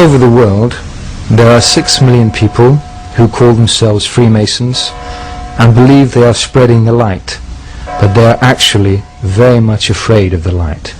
over the world, there are 6 million people who call themselves Freemasons and believe they are spreading the light, but they are actually very much afraid of the light.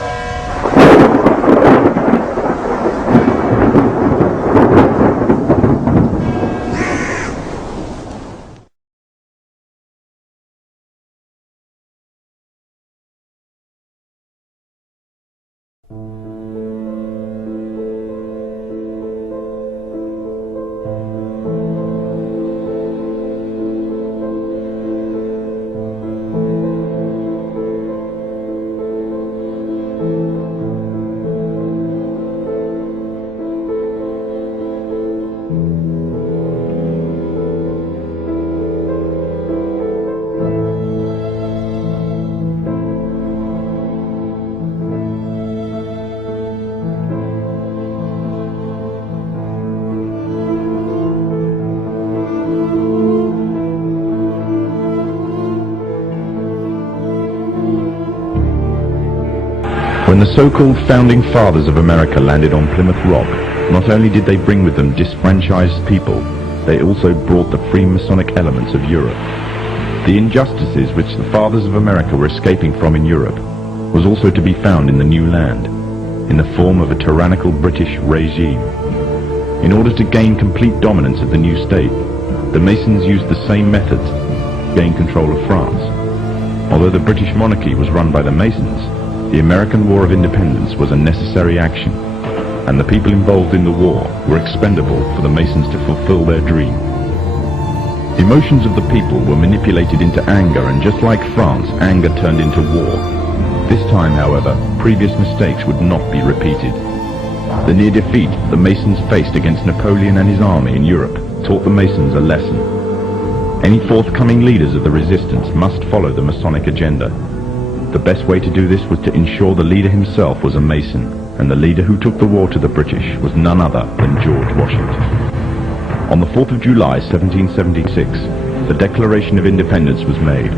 When the so-called founding fathers of America landed on Plymouth Rock, not only did they bring with them disfranchised people, they also brought the Freemasonic elements of Europe. The injustices which the fathers of America were escaping from in Europe was also to be found in the new land, in the form of a tyrannical British regime. In order to gain complete dominance of the new state, the Masons used the same methods to gain control of France. Although the British monarchy was run by the Masons, the American War of Independence was a necessary action, and the people involved in the war were expendable for the Masons to fulfill their dream. The emotions of the people were manipulated into anger, and just like France, anger turned into war. This time, however, previous mistakes would not be repeated. The near defeat the Masons faced against Napoleon and his army in Europe taught the Masons a lesson. Any forthcoming leaders of the resistance must follow the Masonic agenda. The best way to do this was to ensure the leader himself was a Mason, and the leader who took the war to the British was none other than George Washington. On the 4th of July 1776, the Declaration of Independence was made.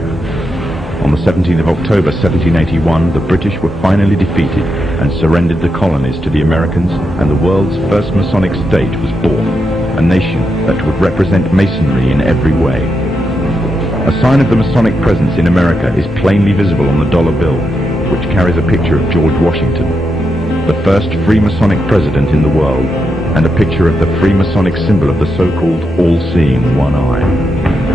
On the 17th of October 1781, the British were finally defeated and surrendered the colonies to the Americans, and the world's first Masonic state was born, a nation that would represent Masonry in every way. A sign of the Masonic presence in America is plainly visible on the dollar bill, which carries a picture of George Washington, the first Freemasonic president in the world, and a picture of the Freemasonic symbol of the so-called all-seeing one eye.